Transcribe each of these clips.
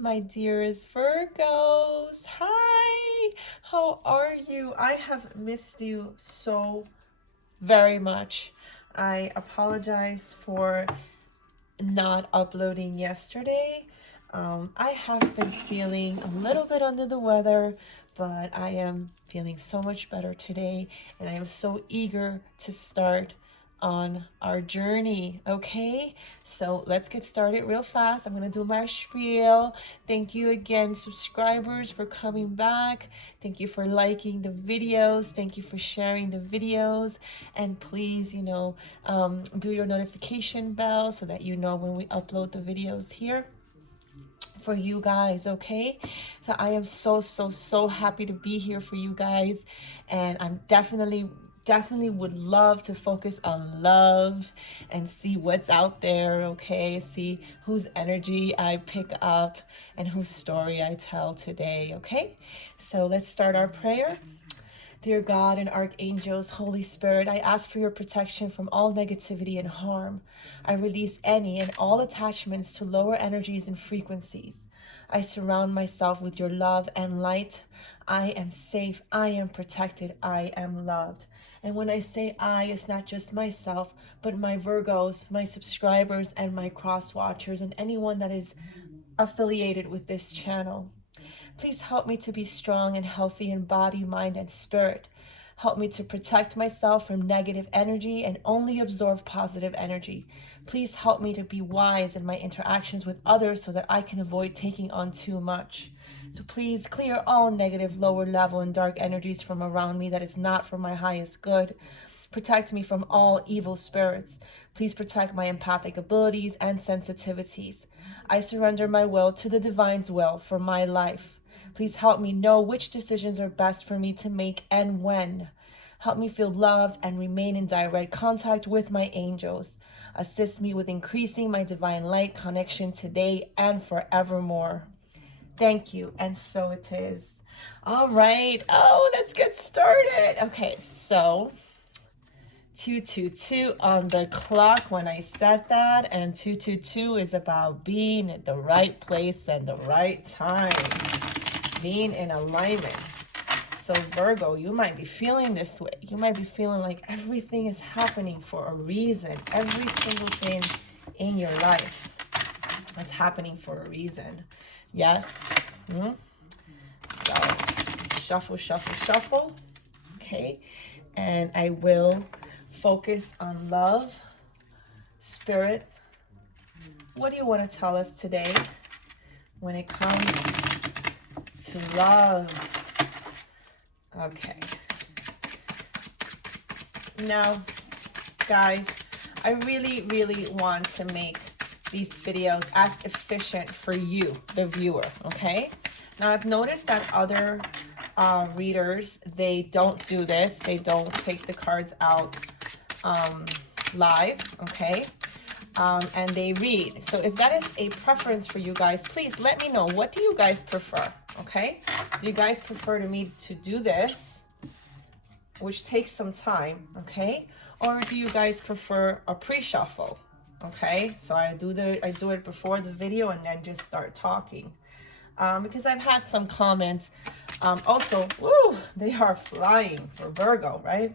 My dearest Virgos, hi! How are you? I have missed you so very much. I apologize for not uploading yesterday. I have been feeling a little bit under the weather, but I am feeling so much better today, and I am so eager to start on our journey. Okay, so let's get started real fast. I'm gonna do my spiel. Thank you again, subscribers, for coming back. Thank you for liking the videos. Thank you for sharing the videos. And please, do your notification bell so that you know when we upload the videos here for you guys. Okay, so I am so happy to be here for you guys, and I'm definitely would love to focus on love and see what's out there. Okay, see whose energy I pick up and whose story I tell today. Okay, so let's start our prayer. Dear God and archangels, Holy Spirit, I ask for your protection from all negativity and harm. I release any and all attachments to lower energies and frequencies. I surround myself with your love and light. I am safe. I am protected. I am loved. And when I say I, it's not just myself, but my Virgos, my subscribers, and my cross watchers, and anyone that is affiliated with this channel. Please help me to be strong and healthy in body, mind, and spirit. Help me to protect myself from negative energy and only absorb positive energy. Please help me to be wise in my interactions with others so that I can avoid taking on too much. So please clear all negative, lower level, and dark energies from around me that is not for my highest good. Protect me from all evil spirits. Please protect my empathic abilities and sensitivities. I surrender my will to the divine's will for my life. Please help me know which decisions are best for me to make and when. Help me feel loved and remain in direct contact with my angels. Assist me with increasing my divine light connection today and forevermore. Thank you, and so it is. All right. Oh, let's get started. Okay, so 222 on the clock when I said that, and 222 is about being at the right place and the right time, being in alignment. So Virgo, you might be feeling this way. You might be feeling like everything is happening for a reason. Every single thing in your life is happening for a reason. Yes? So shuffle. Okay. And I will focus on love, spirit. What do you want to tell us today when it comes to love? Okay. Now, guys, I really want to make these videos as efficient for you, the viewer, okay? Now, I've noticed that other readers, they don't do this. They don't take the cards out live, okay? And they read. So if that is a preference for you guys, please let me know. What do you guys prefer, okay? Do you guys prefer me to do this, which takes some time, okay? Or do you guys prefer a pre-shuffle, okay? So I do it before the video and then just start talking. Because I've had some comments. Also, woo, they are flying for Virgo, right?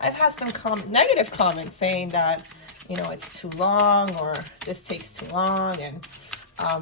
I've had some negative comments saying that, it's too long or this takes too long. And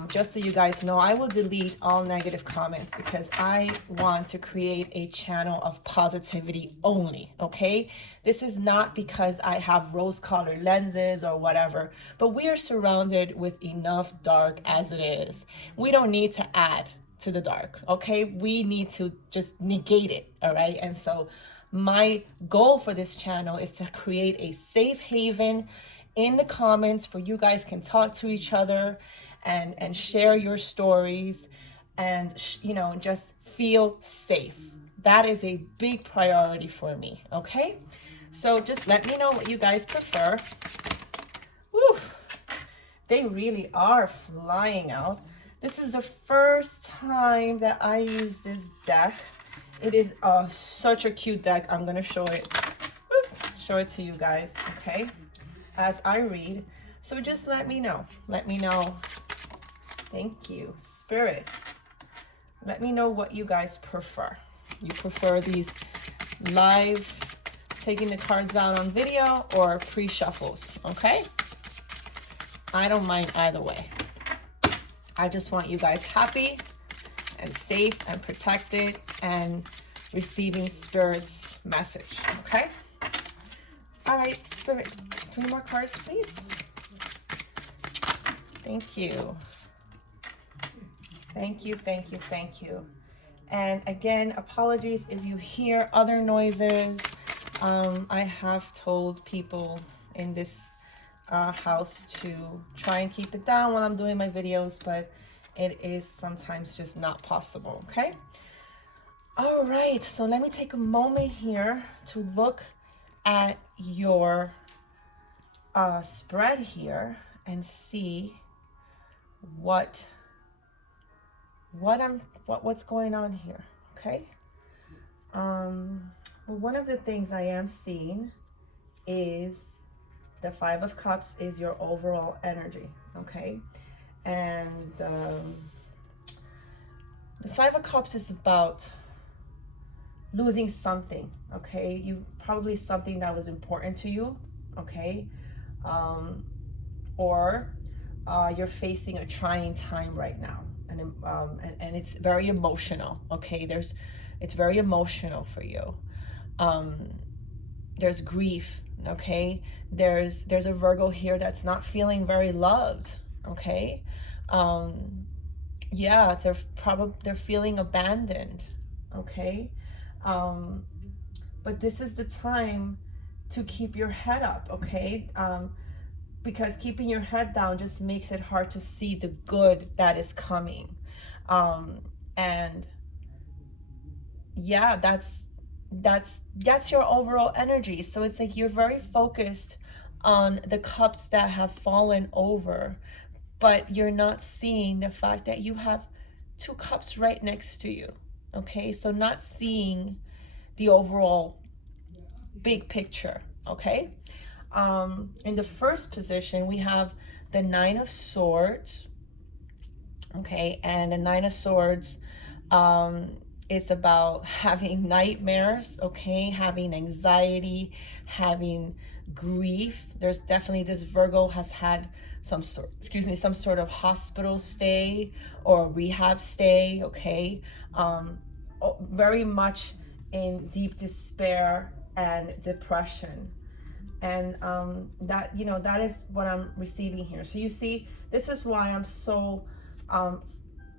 just so you guys know, I will delete all negative comments because I want to create a channel of positivity only, okay? This is not because I have rose-colored lenses or whatever, but we are surrounded with enough dark as it is. We don't need to add to the dark, okay? We need to just negate it, all right? And so my goal for this channel is to create a safe haven in the comments for you guys can talk to each other and share your stories and, just feel safe. That is a big priority for me, okay? So just let me know what you guys prefer. Woo! They really are flying out. This is the first time that I use this deck. It is such a cute deck. I'm going to show it to you guys, okay, as I read. So just let me know. Let me know Thank you. Spirit, let me know what you guys prefer. You prefer these live, taking the cards out on video, or pre-shuffles, okay? I don't mind either way. I just want you guys happy and safe and protected and receiving Spirit's message, okay? All right, Spirit, 3 more cards, please. Thank you. Thank you, thank you, thank you. And again, apologies if you hear other noises. I have told people in this house to try and keep it down while I'm doing my videos, but it is sometimes just not possible, okay? All right, so let me take a moment here to look at your spread here and see what's going on here, okay? One of the things I am seeing is the 5 of Cups is your overall energy, okay? And the 5 of Cups is about losing something, okay? Probably something that was important to you, okay? Or you're facing a trying time right now, and it's very emotional, okay? It's very emotional for you. There's grief, okay? There's a Virgo here that's not feeling very loved, okay? Yeah, they're feeling abandoned, okay? But this is the time to keep your head up, okay? Because keeping your head down just makes it hard to see the good that is coming. And yeah, that's your overall energy. So it's like you're very focused on the cups that have fallen over, but you're not seeing the fact that you have 2 cups right next to you, okay? So not seeing the overall big picture, okay? In the first position, we have the 9 of Swords, okay? And the 9 of Swords, it's about having nightmares, okay? Having anxiety, having grief. There's definitely this Virgo has had some sort of hospital stay or rehab stay, okay? Very much in deep despair and depression. And that is what I'm receiving here. So you see, this is why I'm so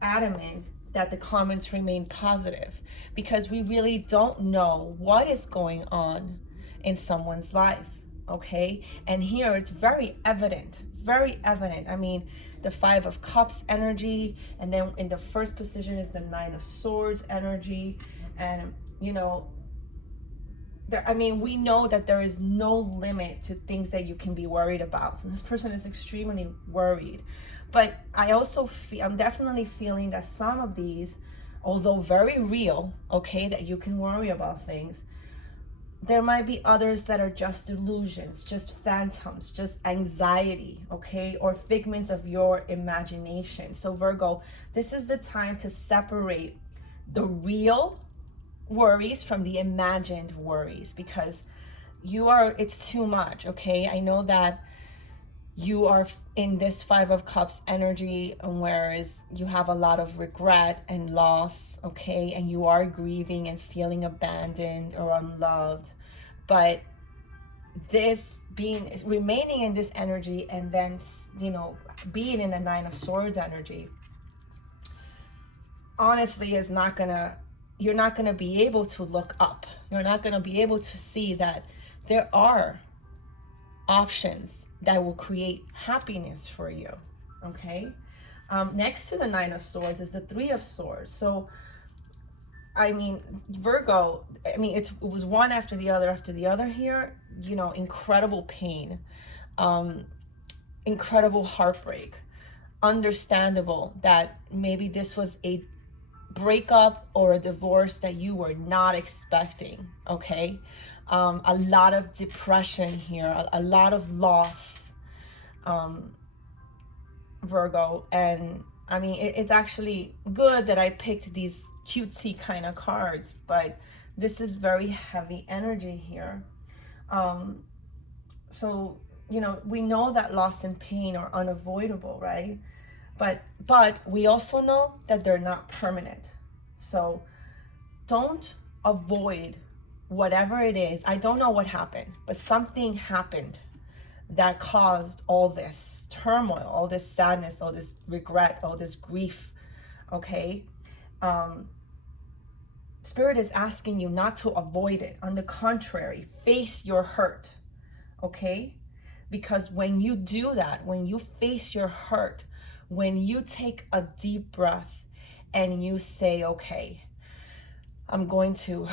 adamant that the comments remain positive, because we really don't know what is going on in someone's life, okay? And here it's very evident. I mean, the 5 of Cups energy, and then in the first position is the 9 of Swords energy. And we know that there is no limit to things that you can be worried about. So this person is extremely worried. But I'm definitely feeling that some of these, although very real, okay, that you can worry about things, there might be others that are just delusions, just phantoms, just anxiety, okay, or figments of your imagination. So Virgo, this is the time to separate the real worries from the imagined worries, because it's too much, okay? I know that you are in this 5 of Cups energy, whereas you have a lot of regret and loss, okay? And you are grieving and feeling abandoned or unloved. But remaining in this energy and then, being in the 9 of Swords energy, honestly you're not gonna be able to look up. You're not gonna be able to see that there are options that will create happiness for you, okay? Next to the 9 of Swords is the 3 of Swords. So, I mean, Virgo, it was one after the other here, incredible pain, incredible heartbreak. Understandable that maybe this was a breakup or a divorce that you were not expecting, okay? A lot of depression here, a lot of loss, Virgo, and I mean, it's actually good that I picked these cutesy kind of cards, but this is very heavy energy here. So, you know, we know that loss and pain are unavoidable, right? But we also know that they're not permanent. So don't avoid whatever it is. I don't know what happened, but something happened that caused all this turmoil, all this sadness, all this regret, all this grief. Okay. Spirit is asking you not to avoid it. On the contrary, face your hurt. Okay. Because when you do that, when you face your hurt, when you take a deep breath and you say, okay, I'm going to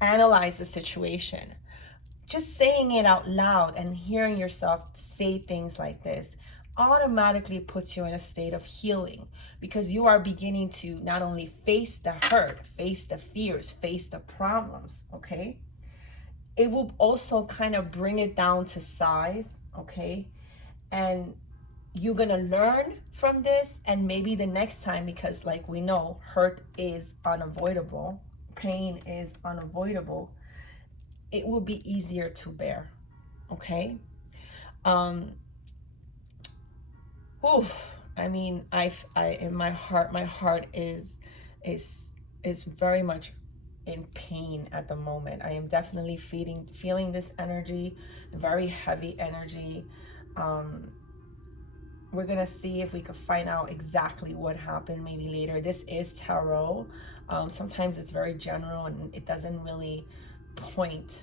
analyze the situation. Just saying it out loud and hearing yourself say things like this automatically puts you in a state of healing, because you are beginning to not only face the hurt, face the fears, face the problems, okay? It will also kind of bring it down to size, okay? And you're gonna learn from this, and maybe the next time, because like we know, hurt is unavoidable, pain is unavoidable, it will be easier to bear, okay? I mean, I in my heart is very much in pain at the moment. I am definitely feeling this energy, very heavy energy. We're gonna see if we could find out exactly what happened maybe later. This is tarot. Sometimes it's very general and it doesn't really point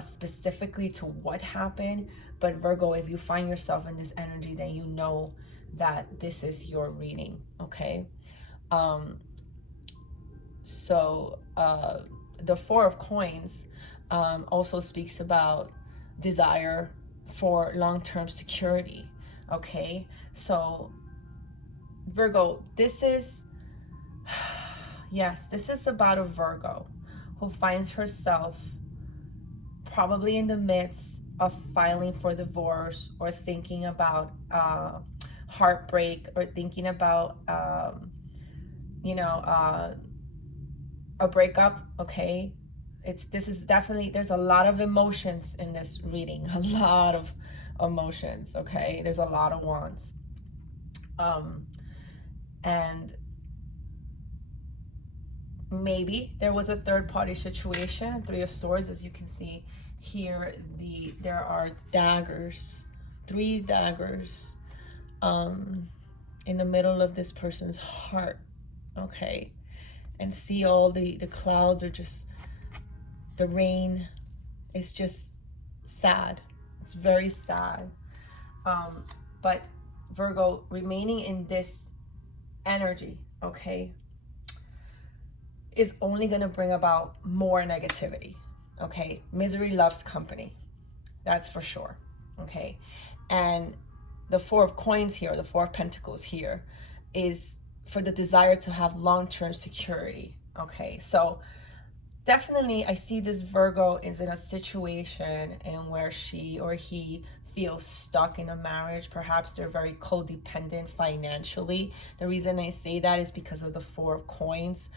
specifically to what happened. But Virgo, if you find yourself in this energy, then you know that this is your reading, okay? The Four of Coins also speaks about desire for long-term security, okay? So Virgo, this is, yes, this is about a Virgo who finds herself probably in the midst of filing for divorce, or thinking about heartbreak, or thinking about a breakup, okay? This is definitely, there's a lot of emotions in this reading, a lot of emotions, okay? There's a lot of wands. And maybe there was a third party situation. Three of Swords, as you can see here, there are daggers, 3 daggers in the middle of this person's heart, okay? And see all the clouds are just, the rain is just sad. It's very sad. But Virgo, remaining in this energy, okay, is only going to bring about more negativity, okay? Misery loves company, that's for sure, okay? And the Four of Coins here, the Four of Pentacles here, is for the desire to have long-term security, okay? So definitely I see this Virgo is in a situation in where she or he feels stuck in a marriage. Perhaps they're very codependent financially. The reason I say that is because of the Four of Coins.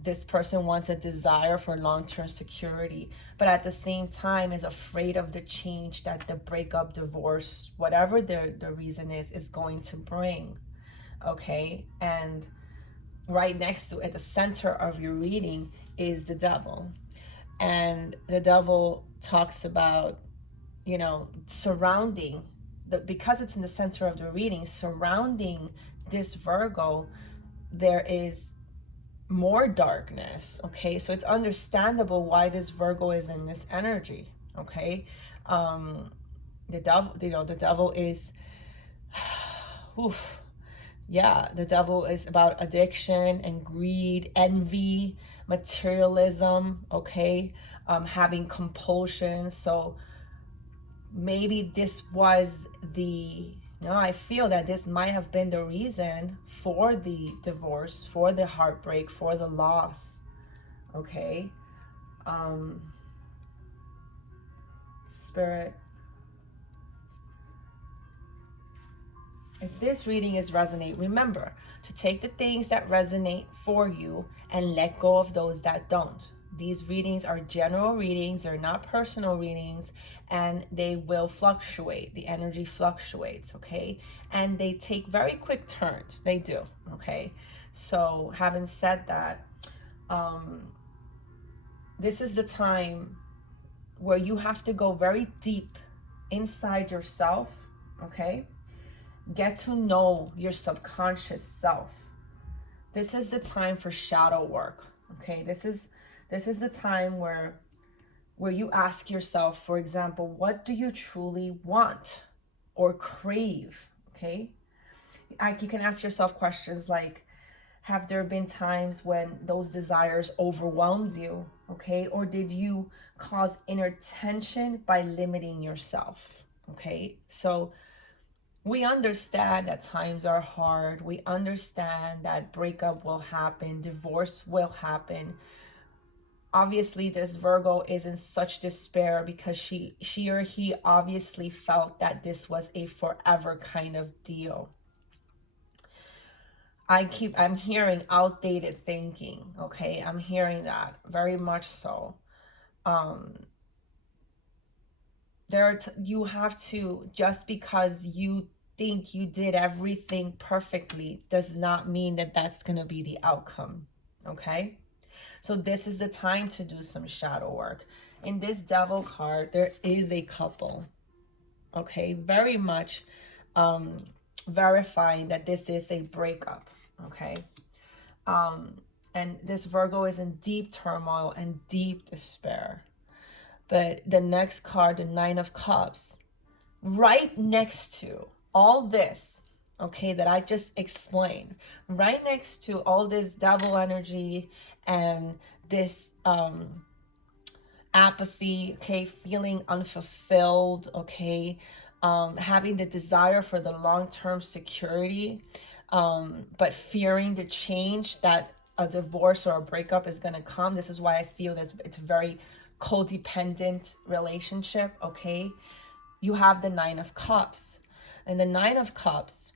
This person wants a desire for long-term security, but at the same time is afraid of the change that the breakup, divorce, whatever the reason is going to bring, okay? And right next to, at the center of your reading, is the Devil. And the Devil talks about, surrounding, because it's in the center of the reading, surrounding this Virgo, there is more darkness, okay? So it's understandable why this Virgo is in this energy, okay? The Devil, the Devil is, the Devil is about addiction and greed, envy, materialism, okay? Having compulsion. So maybe this was I feel that this might have been the reason for the divorce, for the heartbreak, for the loss, okay? Spirit, If this reading is resonate, remember to take the things that resonate for you and let go of those that don't. These readings are general readings, they're not personal readings, and they will fluctuate. The energy fluctuates, okay? And they take very quick turns. They do, okay? So having said that, this is the time where you have to go very deep inside yourself, okay? Get to know your subconscious self. This is the time for shadow work, okay? This is the time where you ask yourself, for example, what do you truly want or crave, okay? You can ask yourself questions like, have there been times when those desires overwhelmed you, okay? Or did you cause inner tension by limiting yourself, okay? So we understand that times are hard. We understand that breakup will happen, divorce will happen. Obviously, this Virgo is in such despair because she or he obviously felt that this was a forever kind of deal. I'm hearing outdated thinking, okay? I'm hearing that very much so. You have to, just because you think you did everything perfectly does not mean that that's going to be the outcome, okay? So this is the time to do some shadow work. In this Devil card, there is a couple, okay? Very much verifying that this is a breakup, okay? And this Virgo is in deep turmoil and deep despair. But the next card, the Nine of Cups, right next to all this, okay, that I just explained, right next to all this devil energy and this apathy, okay, feeling unfulfilled, okay, having the desire for the long-term security, but fearing the change that a divorce or a breakup is going to come. This is why I feel that it's very codependent relationship, okay? You have the Nine of Cups. And the Nine of Cups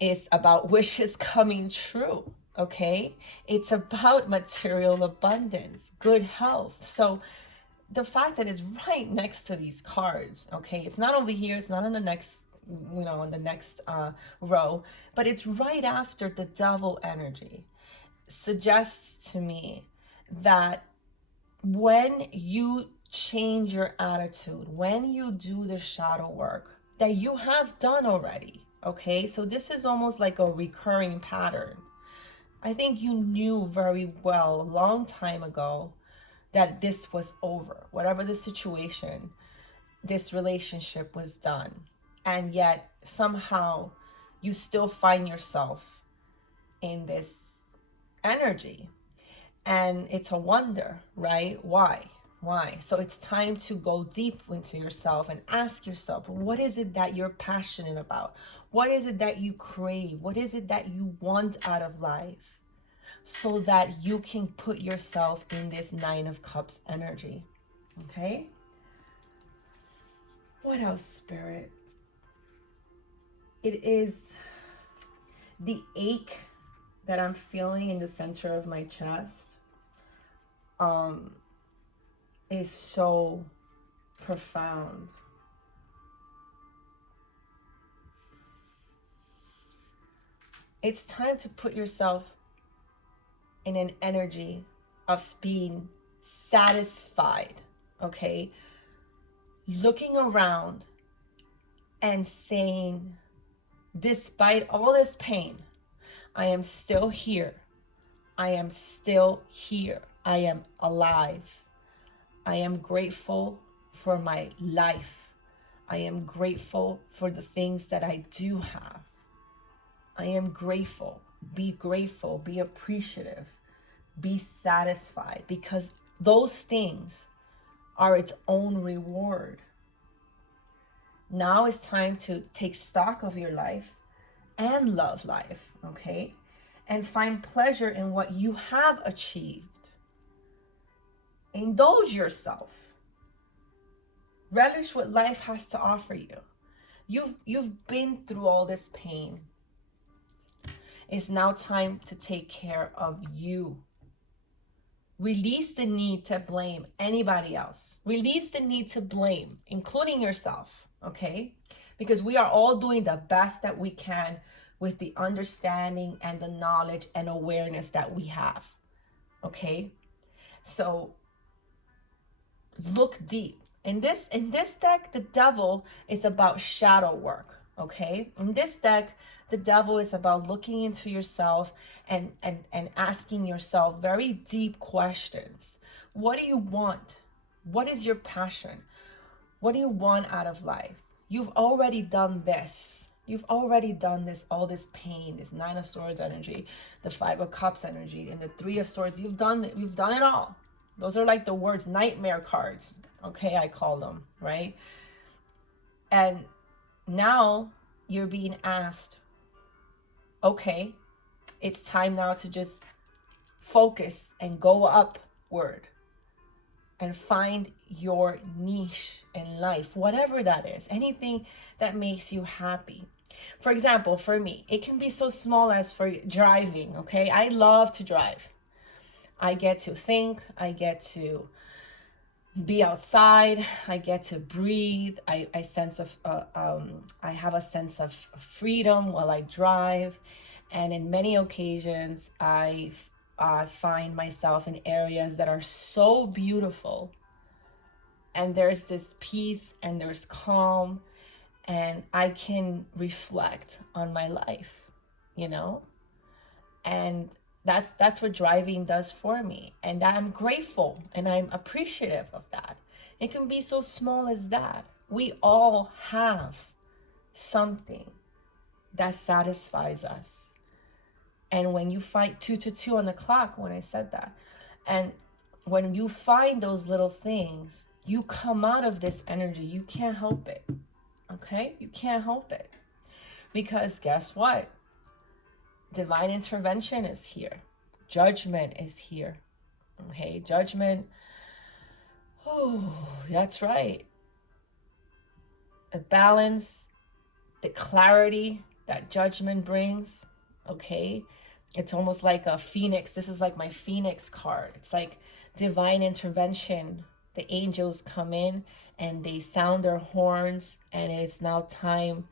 is about wishes coming true, okay? It's about material abundance, good health. So the fact that it's right next to these cards, okay? It's not over here, it's not on the next, on the next row, but it's right after the devil energy. Suggests to me that when you change your attitude, when you do the shadow work that you have done already, okay? So this is almost like a recurring pattern. I think you knew very well a long time ago that this was over. Whatever the situation, this relationship was done. And yet somehow you still find yourself in this energy. And it's a wonder, right? Why? So it's time to go deep into yourself and ask yourself, what is it that you're passionate about? What is it that you crave? What is it that you want out of life? So that you can put yourself in this Nine of Cups energy, okay? What else, Spirit? It is the ache that I'm feeling in the center of my chest is so profound. It's time to put yourself in an energy of being satisfied, okay? Looking around and saying, despite all this pain, I am still here. I am still here. I am alive. I am grateful for my life. I am grateful for the things that I do have. I am grateful. Be grateful. Be appreciative. Be satisfied, because those things are its own reward. Now it's time to take stock of your life and love life, okay? And find pleasure in what you have achieved. Indulge yourself. Relish what life has to offer you. You've been through all this pain. It's now time to take care of you. Release the need to blame anybody else. Release the need to blame, including yourself, okay? Because we are all doing the best that we can with the understanding and the knowledge and awareness that we have, okay? So look deep. In this deck, the devil is about shadow work, okay? In this deck, the devil is about looking into yourself and asking yourself very deep questions. What do you want? What is your passion? What do you want out of life? You've already done this. You've already done this, all this pain, this Nine of Swords energy, the Five of Cups energy, and the Three of Swords. You've done it all. Those are like the words nightmare cards, okay, I call them, right? And now you're being asked, okay, it's time now to just focus and go upward and find your niche in life, whatever that is, anything that makes you happy. For example, for me, it can be so small as for driving, okay? I love to drive. I get to think, I get to be outside, I get to breathe, I have a sense of freedom while I drive. And in many occasions, I find myself in areas that are so beautiful, and there's this peace and there's calm, and I can reflect on my life, you know? And that's what driving does for me, and I'm grateful and I'm appreciative of that. It can be so small as that. We all have something that satisfies us. And when you find 222 on the clock, when I said that, and when you find those little things, you come out of this energy. You can't help it, okay? You can't help it, because guess what? Divine intervention is here. Judgment is here. Okay, judgment. Oh, that's right. The balance, the clarity that judgment brings. Okay, it's almost like a phoenix. This is like my phoenix card. It's like divine intervention. The angels come in and they sound their horns, and it's now time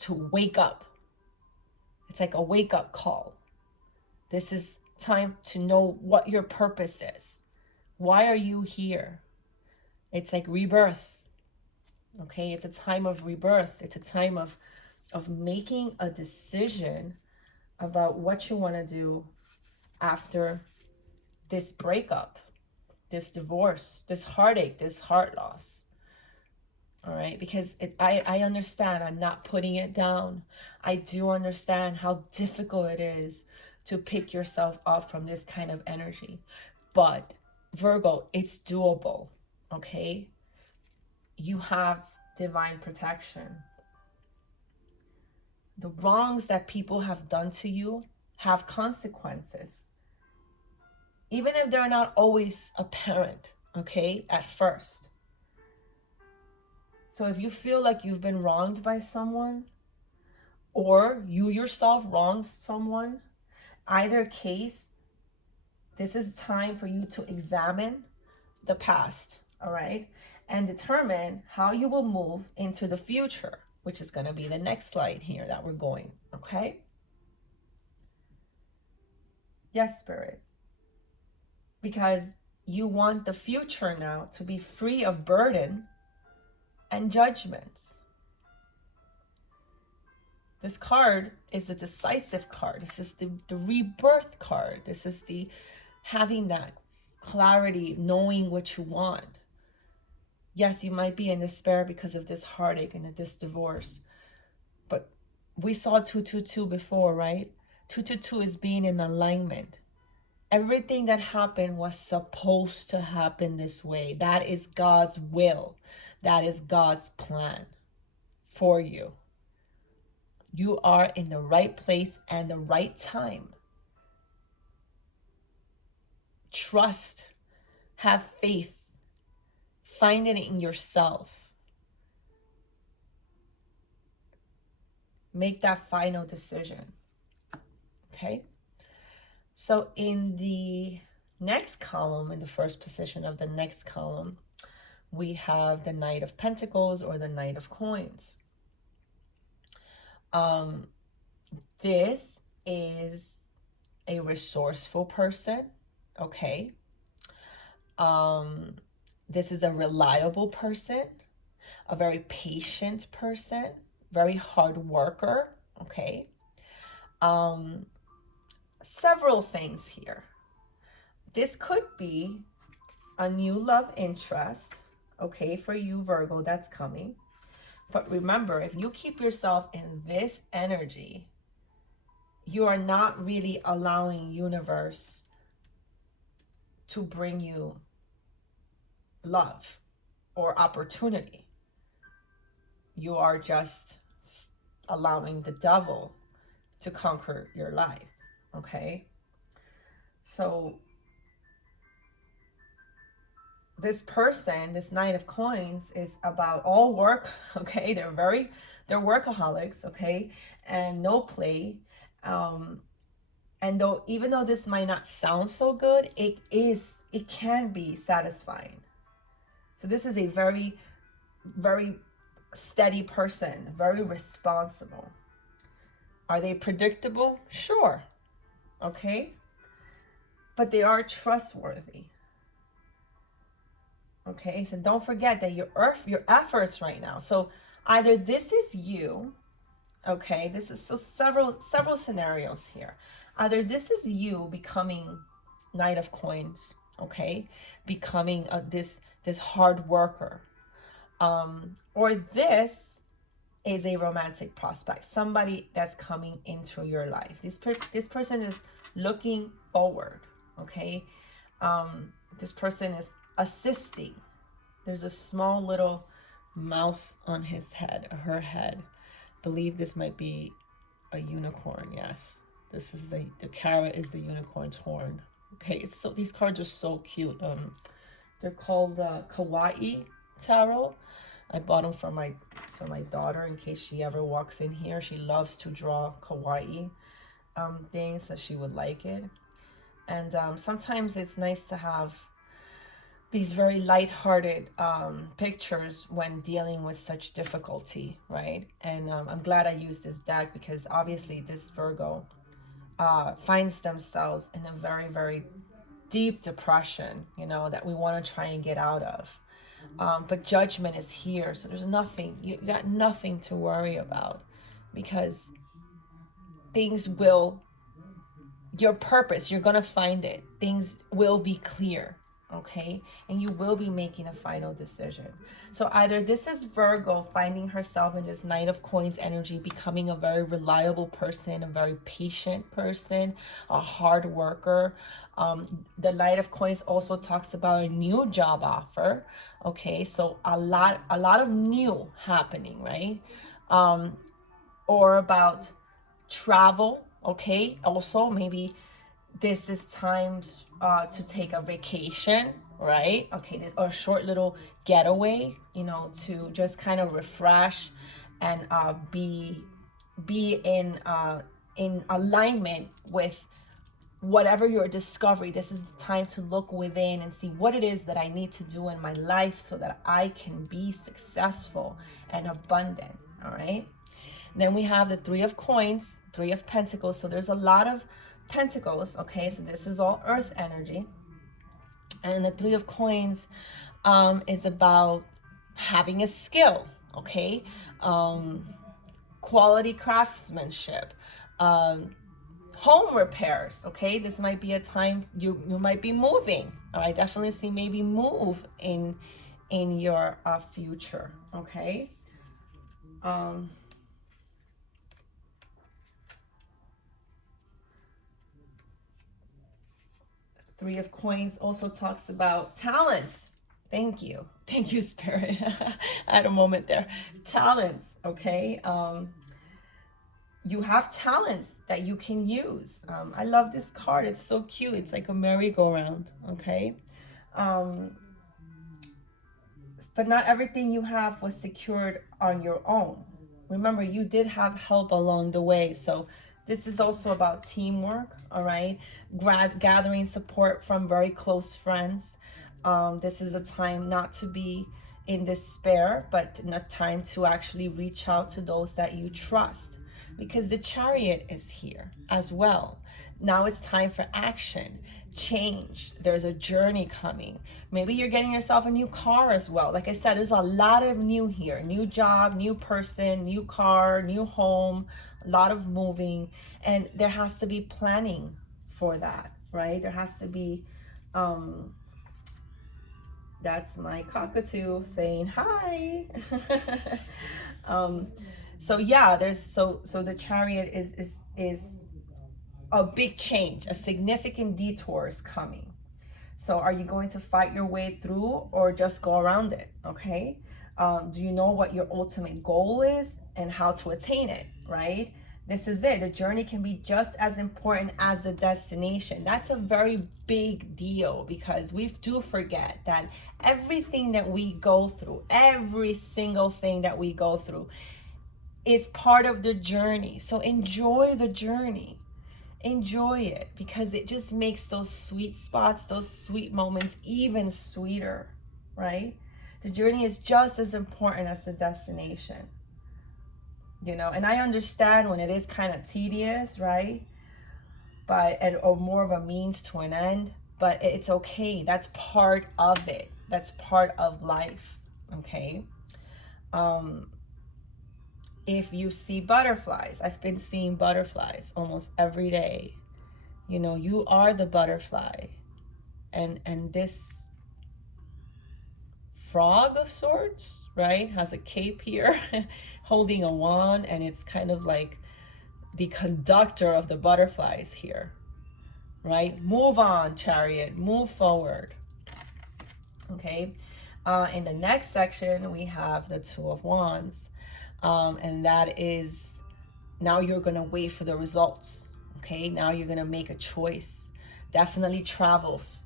to wake up. It's like a wake-up call. This is time to know what your purpose is. Why are you here? It's like rebirth. Okay, it's a time of rebirth. It's a time of making a decision about what you want to do after this breakup, this divorce, this heartache, this heart loss. All right, because I understand, I'm not putting it down. I do understand how difficult it is to pick yourself up from this kind of energy. But Virgo, it's doable, okay? You have divine protection. The wrongs that people have done to you have consequences, even if they're not always apparent, okay, at first. So if you feel like you've been wronged by someone, or you yourself wronged someone, either case, this is time for you to examine the past, all right? And determine how you will move into the future, which is going to be the next slide here that we're going, okay? Yes, Spirit. Because you want the future now to be free of burden and judgments. This card is the decisive card. This is the rebirth card. This is the having that clarity, knowing what you want. Yes, you might be in despair because of this heartache and this divorce. But we saw 222 before, right? 222 is being in alignment. Everything that happened was supposed to happen this way. That is God's will. That is God's plan for you. You are in the right place and the right time. Trust. Have faith. Find it in yourself. make that final decision. Okay? So in the next column, in the first position of the next column, we have the Knight of Pentacles or the Knight of Coins. This is a resourceful person, okay? This is a reliable person, a very patient person, very hard worker, okay? Several things here. This could be a new love interest, okay, for you, Virgo, that's coming. But remember, if you keep yourself in this energy, you are not really allowing universe to bring you love or opportunity. You are just allowing the devil to conquer your life, okay? So this person, this Knight of Coins, is about all work, okay? They're workaholics, okay? And no play. And though, even though this might not sound so good, it can be satisfying. So this is a very, very steady person, very responsible. Are they predictable? Sure. Okay. But they are trustworthy. Okay. So don't forget that your efforts right now. So either this is you, okay, this is so several scenarios here. Either this is you becoming Knight of Coins, okay, becoming this hard worker, or this is a romantic prospect, somebody that's coming into your life. This person is looking forward, okay. This person is assisting. There's a small little mouse on his head, or her head. Believe this might be a unicorn. Yes, this is the carrot is the unicorn's horn. Okay, it's so, these cards are so cute. They're called Kawaii Tarot. I bought them for my daughter in case she ever walks in here. She loves to draw kawaii things, so she would like it. And sometimes it's nice to have these very light-hearted pictures when dealing with such difficulty, right? And I'm glad I used this deck because obviously this Virgo finds themselves in a very, very deep depression, you know, that we want to try and get out of. But judgment is here, so there's nothing, you got nothing to worry about, because things will, your purpose, you're gonna find it. Things will be clear, okay? And you will be making a final decision. So either this is Virgo finding herself in this Knight of Coins energy, becoming a very reliable person, a very patient person, a hard worker. The Knight of Coins also talks about a new job offer, okay? So a lot of new happening, right? Or about travel, okay? Also, maybe this is time to take a vacation, right? Okay, this, or a short little getaway, you know, to just kind of refresh and be in alignment with whatever your discovery. This is the time to look within and see what it is that I need to do in my life so that I can be successful and abundant. All right. Then we have the Three of Coins, Three of Pentacles. So there's a lot of Pentacles, okay? So this is all earth energy. And the Three of Coins is about having a skill, okay? Quality craftsmanship, home repairs, okay? This might be a time you might be moving. I definitely see maybe move in your future, okay? Three of Coins also talks about talents. Thank you, Spirit. I had a moment there. Talents, okay? You have talents that you can use. I love this card. It's so cute. It's like a merry-go-round, okay? But not everything you have was secured on your own, Remember, you did have help along the way. So this is also about teamwork, all right? Gathering support from very close friends. This is a time not to be in despair, but a time to actually reach out to those that you trust, because the Chariot is here as well. Now it's time for action, change. There's a journey coming. Maybe you're getting yourself a new car as well. Like I said, there's a lot of new here. New job, new person, new car, new home, a lot of moving. And there has to be planning for that, right? There has to be, that's my cockatoo saying hi. So yeah, so the Chariot is a big change, a significant detour is coming. So are you going to fight your way through or just go around it? Okay. Do you know what your ultimate goal is and how to attain it, right? This is it. The journey can be just as important as the destination. That's a very big deal, because we do forget that everything that we go through, every single thing that we go through is part of the journey. So enjoy the journey. Enjoy it, because it just makes those sweet spots, those sweet moments even sweeter, right? The journey is just as important as the destination, you know. And I understand when it is kind of tedious, right? Or more of a means to an end, but it's okay. That's part of it. That's part of life, okay? If you see butterflies, I've been seeing butterflies almost every day. You know, you are the butterfly. And this frog of sorts, right, has a cape here, holding a wand, and it's kind of like the conductor of the butterflies here, right? Move on, Chariot, move forward. Okay. In the next section, we have the Two of Wands. And that is, now you're going to wait for the results. Okay, now you're going to make a choice. Definitely travels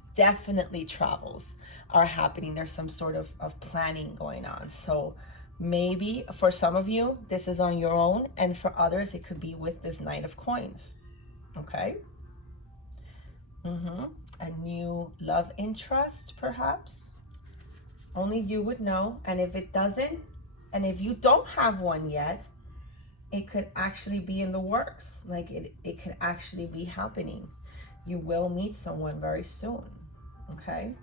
are happening. There's some sort of planning going on. So maybe for some of you, this is on your own. And for others, it could be with this Knight of Coins. Okay. A new love interest, perhaps. Only you would know. And if it doesn't, and if you don't have one yet, it could actually be in the works. Like it could actually be happening. You will meet someone very soon, okay?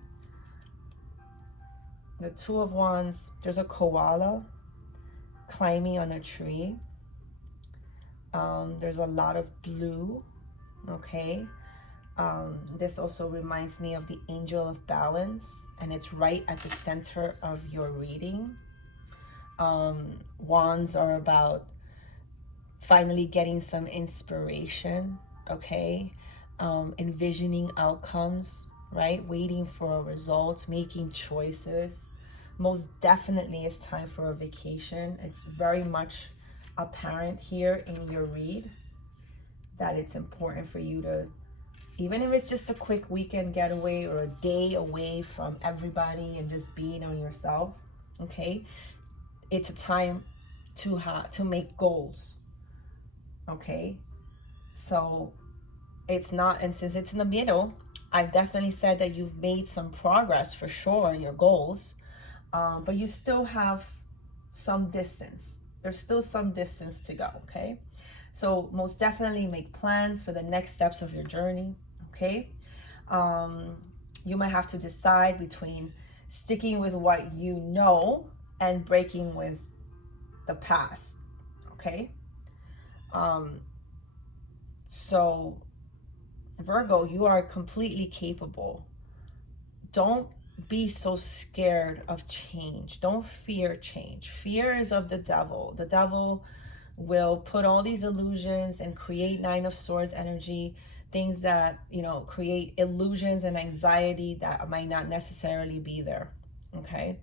The Two of Wands, there's a koala climbing on a tree. There's a lot of blue, okay? This also reminds me of the Angel of Balance, and it's right at the center of your reading. Wands are about finally getting some inspiration, okay? Envisioning outcomes, right? Waiting for a result, making choices. Most definitely it's time for a vacation. It's very much apparent here in your read that it's important for you to, even if it's just a quick weekend getaway or a day away from everybody and just being on yourself, okay? It's a time to make goals, okay? So it's not, and since it's in the middle, I've definitely said that you've made some progress for sure on your goals, but you still have some distance. There's still some distance to go, okay? So most definitely make plans for the next steps of your journey, okay? You might have to decide between sticking with what you know and breaking with the past, okay? So Virgo, you are completely capable. Don't be so scared of change. Don't fear change. Fear is of the devil. The devil will put all these illusions and create Nine of Swords energy, things that, you know, create illusions and anxiety that might not necessarily be there, okay?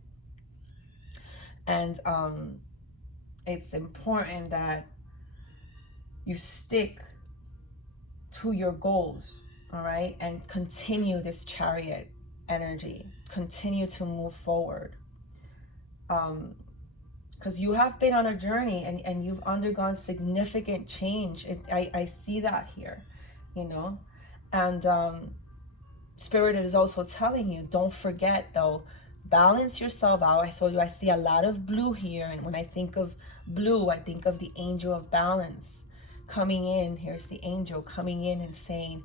And it's important that you stick to your goals, all right? And continue this Chariot energy. Continue to move forward. because you have been on a journey and you've undergone significant change. I see that here, you know. And Spirit is also telling you, don't forget though, balance yourself out. I told you I see a lot of blue here, and when I think of blue, I think of the angel of balance coming in. Here's the angel coming in and saying,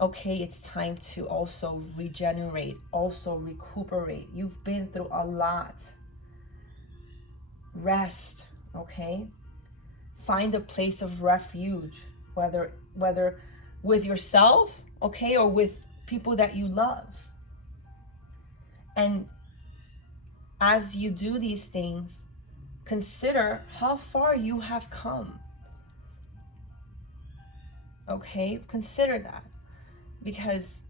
okay, it's time to also regenerate, also recuperate. You've been through a lot. Rest, okay? Find a place of refuge, whether with yourself, okay, or with people that you love. And as you do these things, consider how far you have come. Okay, consider that, because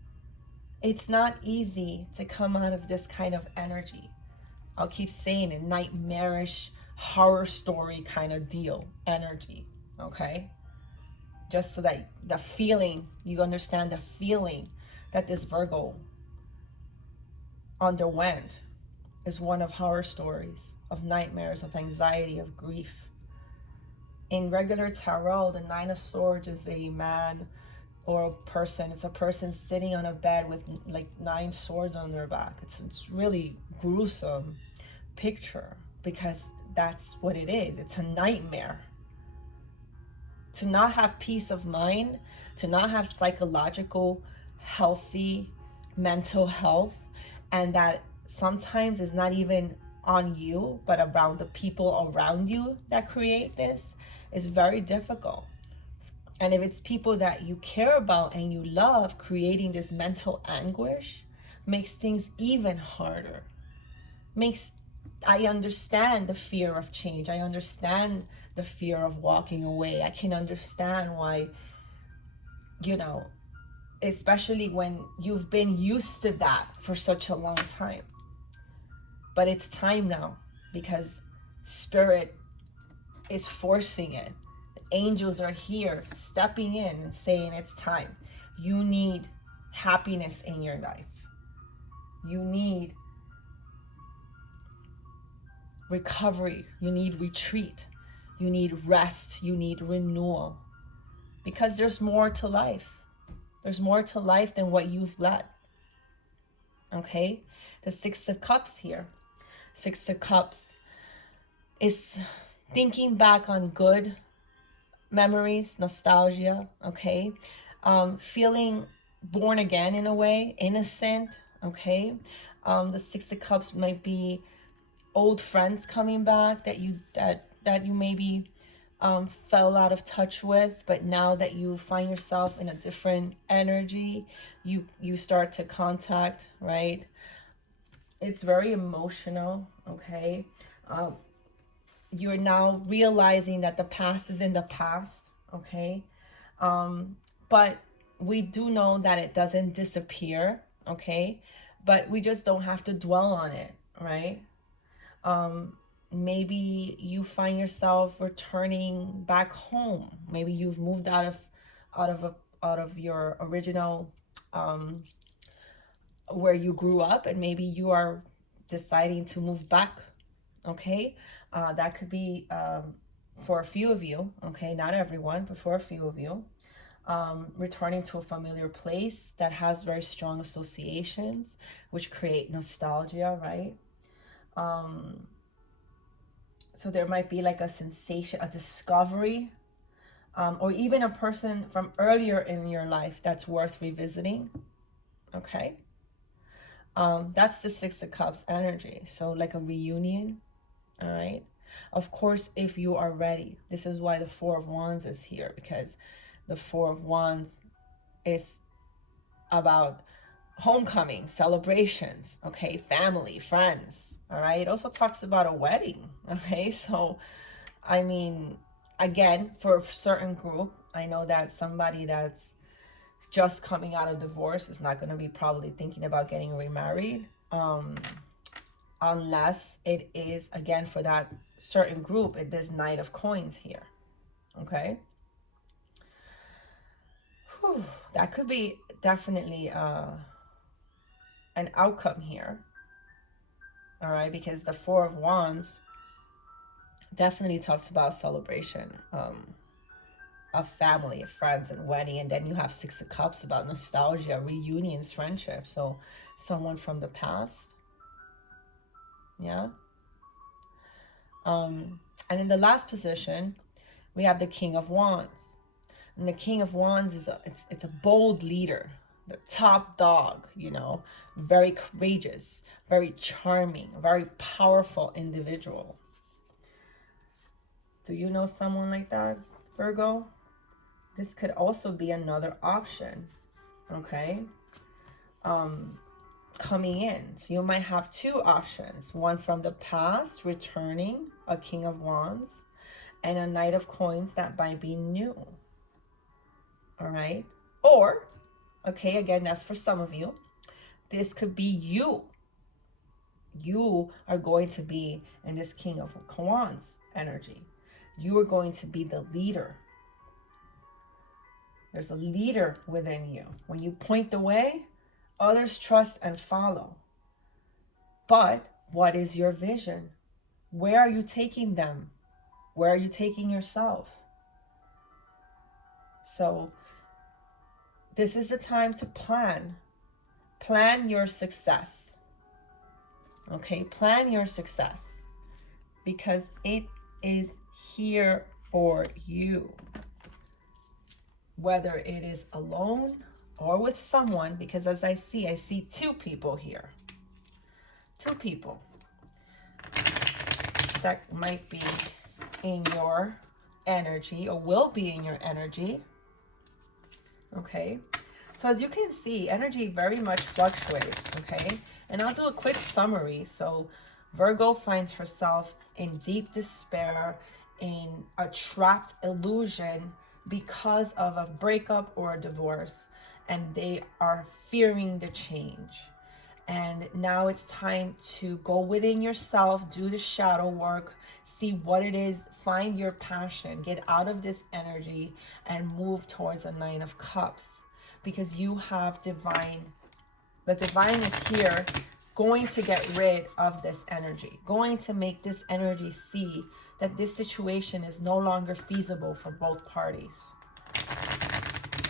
it's not easy to come out of this kind of energy. I'll keep saying it, nightmarish, horror story kind of deal energy, okay? Just so that the feeling, you understand the feeling that this Virgo underwent is one of horror stories, of nightmares, of anxiety, of grief. In regular tarot, the Nine of Swords is a man or a person. It's a person sitting on a bed with like 9 swords on their back. It's really gruesome picture, because that's what it is. It's a nightmare. To not have peace of mind, to not have psychological, healthy mental health, and that sometimes is not even on you, but around the people around you that create this, is very difficult. And if it's people that you care about and you love, creating this mental anguish makes things even harder. I understand the fear of change. I understand the fear of walking away. I can understand why, you know, especially when you've been used to that for such a long time. But it's time now, because Spirit is forcing it. The angels are here stepping in and saying it's time. You need happiness in your life. You need recovery. You need retreat. You need rest. You need renewal. Because there's more to life. There's more to life than what you've let. Okay? The Six of Cups here. Six of Cups is thinking back on good memories, nostalgia, okay? Feeling born again in a way, innocent, okay? The Six of Cups might be old friends coming back that you maybe fell out of touch with, but now that you find yourself in a different energy, you start to contact, right? It's very emotional, okay? You're now realizing that the past is in the past, okay? But we do know that it doesn't disappear, okay? But we just don't have to dwell on it, right? Maybe you find yourself returning back home. Maybe you've moved out of your original where you grew up, and maybe you are deciding to move back, okay? That could be for a few of you, okay? Not everyone, but for a few of you. Returning to a familiar place that has very strong associations, which create nostalgia, right? So there might be like a sensation, a discovery, or even a person from earlier in your life that's worth revisiting, okay? That's the Six of Cups energy. So like a reunion, all right? Of course, if you are ready. This is why the Four of Wands is here, because the Four of Wands is about homecoming, celebrations, okay? Family, friends, all right? It also talks about a wedding, okay? So, I mean, again, for a certain group, I know that somebody that's just coming out of divorce is not going to be probably thinking about getting remarried, unless it is, again, for that certain group, it is Knight of Coins here, okay? Whew, that could be definitely an outcome here, all right? Because the Four of Wands definitely talks about celebration, of family, friends, and wedding. And then you have Six of Cups about nostalgia, reunions, friendship. So someone from the past. Yeah. And in the last position, we have the King of Wands. And the King of Wands is it's a bold leader, the top dog, you know, very courageous, very charming, very powerful individual. Do you know someone like that, Virgo? This could also be another option, okay? Coming in. So you might have two options. One from the past, returning, a King of Wands, and a Knight of Coins that might be new. All right? Or, okay, again, that's for some of you. This could be you. You are going to be in this King of Wands energy. You are going to be the leader. There's a leader within you. When you point the way, others trust and follow. But what is your vision? Where are you taking them? Where are you taking yourself? So this is the time to plan. Plan your success. Okay, plan your success because it is here for you. Whether it is alone or with someone, because as I see two people here. Two people that might be in your energy or will be in your energy. Okay, so as you can see, energy very much fluctuates. Okay, and I'll do a quick summary. So Virgo finds herself in deep despair, in a trapped illusion because of a breakup or a divorce, and they are fearing the change. And now it's time to go within yourself, do the shadow work, see what it is, find your passion, get out of this energy and move towards a Nine of Cups, because you have divine. The divine is here, going to get rid of this energy, going to make this energy see that this situation is no longer feasible for both parties.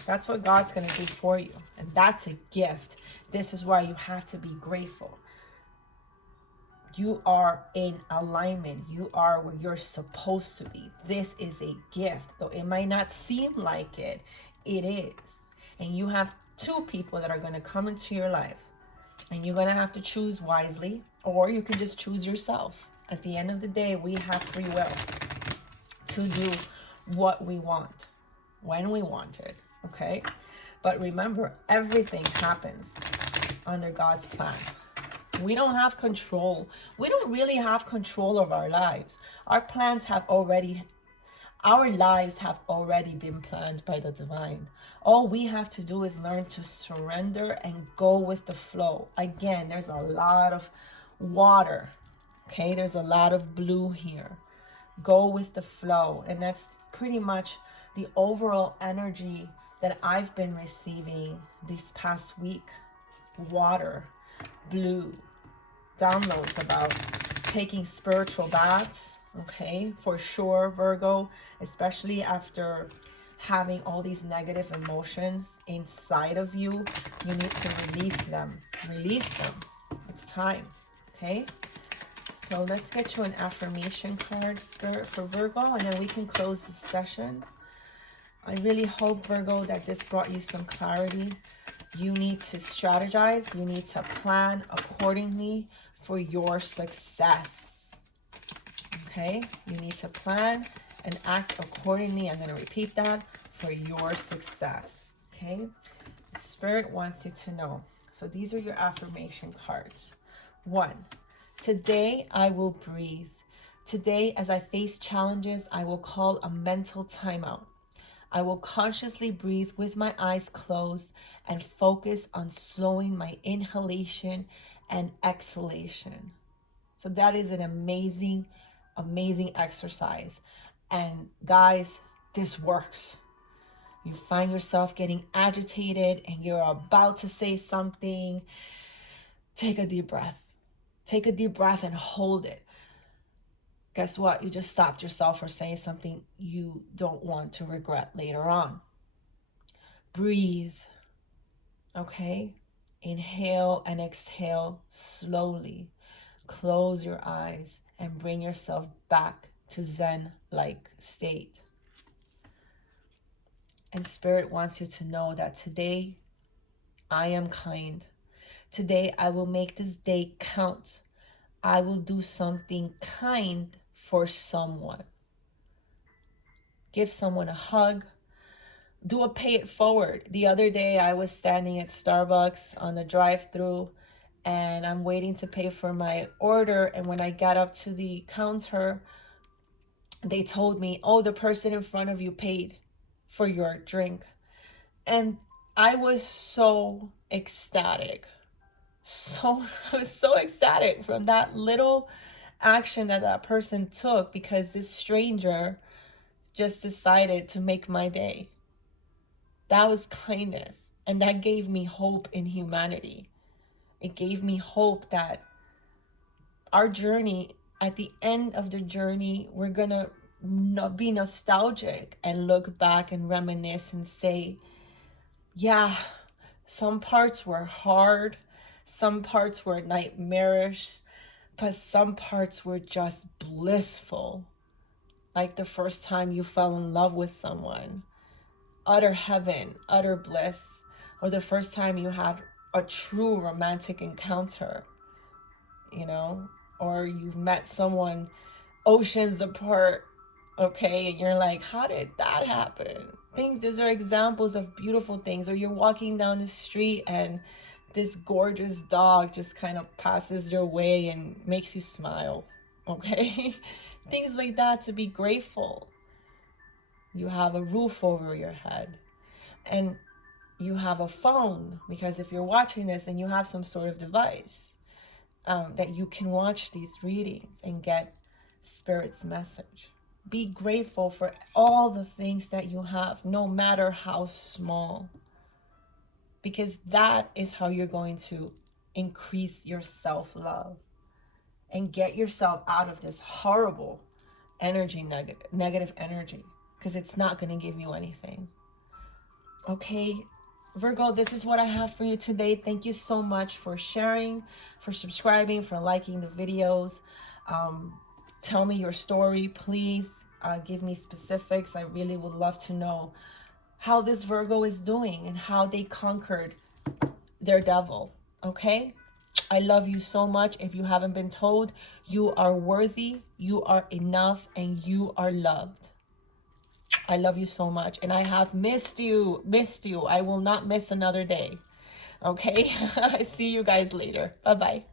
That's what God's going to do for you. And that's a gift. This is why you have to be grateful. You are in alignment. You are where you're supposed to be. This is a gift. Though it might not seem like it, it is. And you have two people that are going to come into your life. And you're going to have to choose wisely, or you can just choose yourself. At the end of the day, we have free will to do what we want, when we want it, okay? But remember, everything happens under God's plan. We don't have control. We don't really have control of our lives. Our lives have already been planned by the divine. All we have to do is learn to surrender and go with the flow. Again, there's a lot of water. Okay, there's a lot of blue here. Go with the flow. And that's pretty much the overall energy that I've been receiving this past week. Water, blue, downloads about taking spiritual baths. Okay, for sure, Virgo, especially after having all these negative emotions inside of you, you need to release them. Release them. It's time. Okay. So let's get you an affirmation card, Spirit, for Virgo, and then we can close this session. I really hope, Virgo, that this brought you some clarity. You need to strategize. You need to plan accordingly for your success. Okay? You need to plan and act accordingly. I'm going to repeat that, for your success. Okay? Spirit wants you to know. So these are your affirmation cards. 1. Today, I will breathe. Today, as I face challenges, I will call a mental timeout. I will consciously breathe with my eyes closed and focus on slowing my inhalation and exhalation. So that is an amazing, amazing exercise. And guys, this works. You find yourself getting agitated and you're about to say something. Take a deep breath. Take a deep breath and hold it. guess what? You just stopped yourself from saying something you don't want to regret later on. Breathe, okay? Inhale and exhale slowly. Close your eyes and bring yourself back to Zen-like state. And Spirit wants you to know that today I am kind. Today I will make this day count. I will do something kind for someone. Give someone a hug. Do a pay it forward. The other day I was standing at Starbucks on the drive-thru and I'm waiting to pay for my order. And when I got up to the counter, they told me, oh, the person in front of you paid for your drink. And I was so ecstatic. I was so ecstatic from that little action that person took, because this stranger just decided to make my day. That was kindness. And that gave me hope in humanity. It gave me hope that our journey, at the end of the journey, we're going to be nostalgic and look back and reminisce and say, yeah, some parts were hard, some parts were nightmarish, but some parts were just blissful. Like the first time you fell in love with someone, utter heaven, utter bliss, or the first time you had a true romantic encounter, you know, or you've met someone oceans apart, okay, and you're like, how did that happen? Those are examples of beautiful things. Or you're walking down the street and this gorgeous dog just kind of passes your way and makes you smile, okay? Things like that, to be grateful. You have a roof over your head, and you have a phone, because if you're watching this and you have some sort of device, that you can watch these readings and get Spirit's message. Be grateful for all the things that you have, no matter how small, because that is how you're going to increase your self-love and get yourself out of this horrible energy, negative energy, because it's not going to give you anything. Okay, Virgo, this is what I have for you today. Thank you so much for sharing, for subscribing, for liking the videos. Tell me your story, please. Give me specifics. I really would love to know how this Virgo is doing and how they conquered their devil, okay? I love you so much. If you haven't been told, you are worthy, you are enough, and you are loved. I love you so much, and I have missed you. I will not miss another day, okay? I see you guys later. Bye-bye.